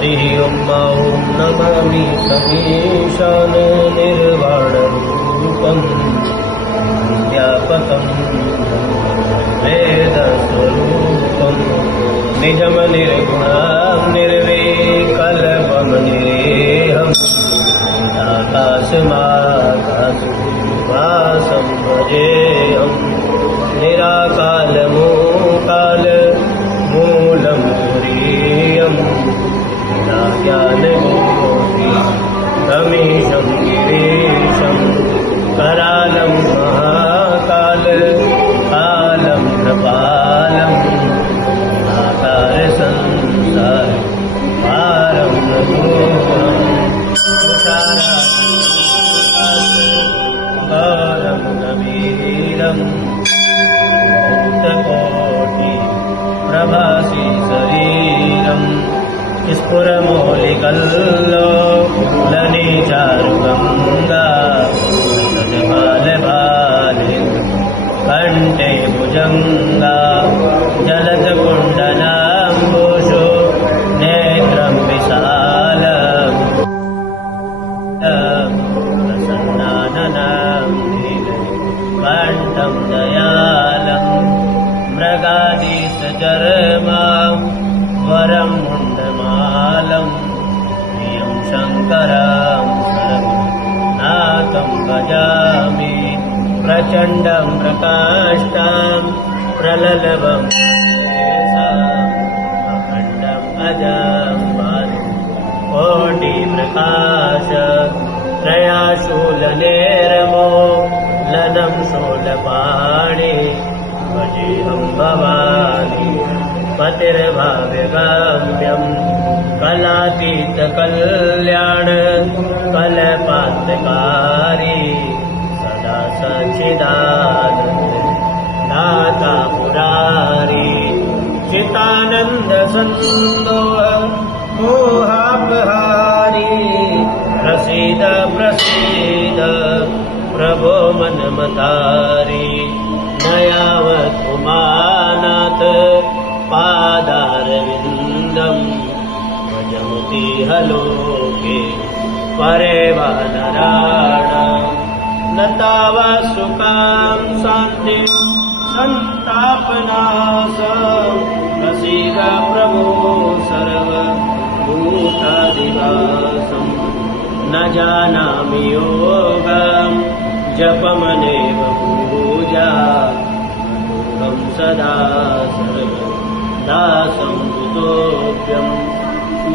हरिः ॐ ॐ नमामि समीशान निर्वाणरूपम् व्यापकम् वेदस्वरूपम् निजमनिर्गुणां निर्विकल्पं निरेहम् आकाशमाकाशवासं रमेशं गिरीशं करालं महाकाल कालं कृपालम् आकार संसार पारं तुषारं गभीरम् भूतकोटि प्रभासि शरीरम् स्फुरमौलिकल्लो लनि चारुगङ्गा बालबाले कण्ठे भुजङ्गा जलजकुण्डलाम्बुषो नेत्रं विशालम् प्रसन्नाननां कण्ठं दयालम् मृगादिशचर्मां वरं मुण्डमालम् प्रचण्डं प्रकाष्टां प्रललभम् अखण्डम् अजं कोटिप्रकाश त्रयाशूलनेरमो लनं शूलपाणि भजेऽहं भवानि पतिर्भाव्यगाम्यम् कलातीतकल्याण कलपात्रकारी सदा सच्चिदानन्द दाता पुरारी चितानन्दसन्दोह मोहापहारी प्रसीद प्रसीद प्रभो मनमतारी। नयावतुमानाथ पादारविन्दम् भजमुति हलोके परे वा नराण न तावा सुखां शान्तिं सन्तापनाशम् प्रसीद प्रभो सर्वभूतादिवासम् न जानामि योगम् जपमनेव पूजा। सदा सर्वदा संस्तोभ्यम्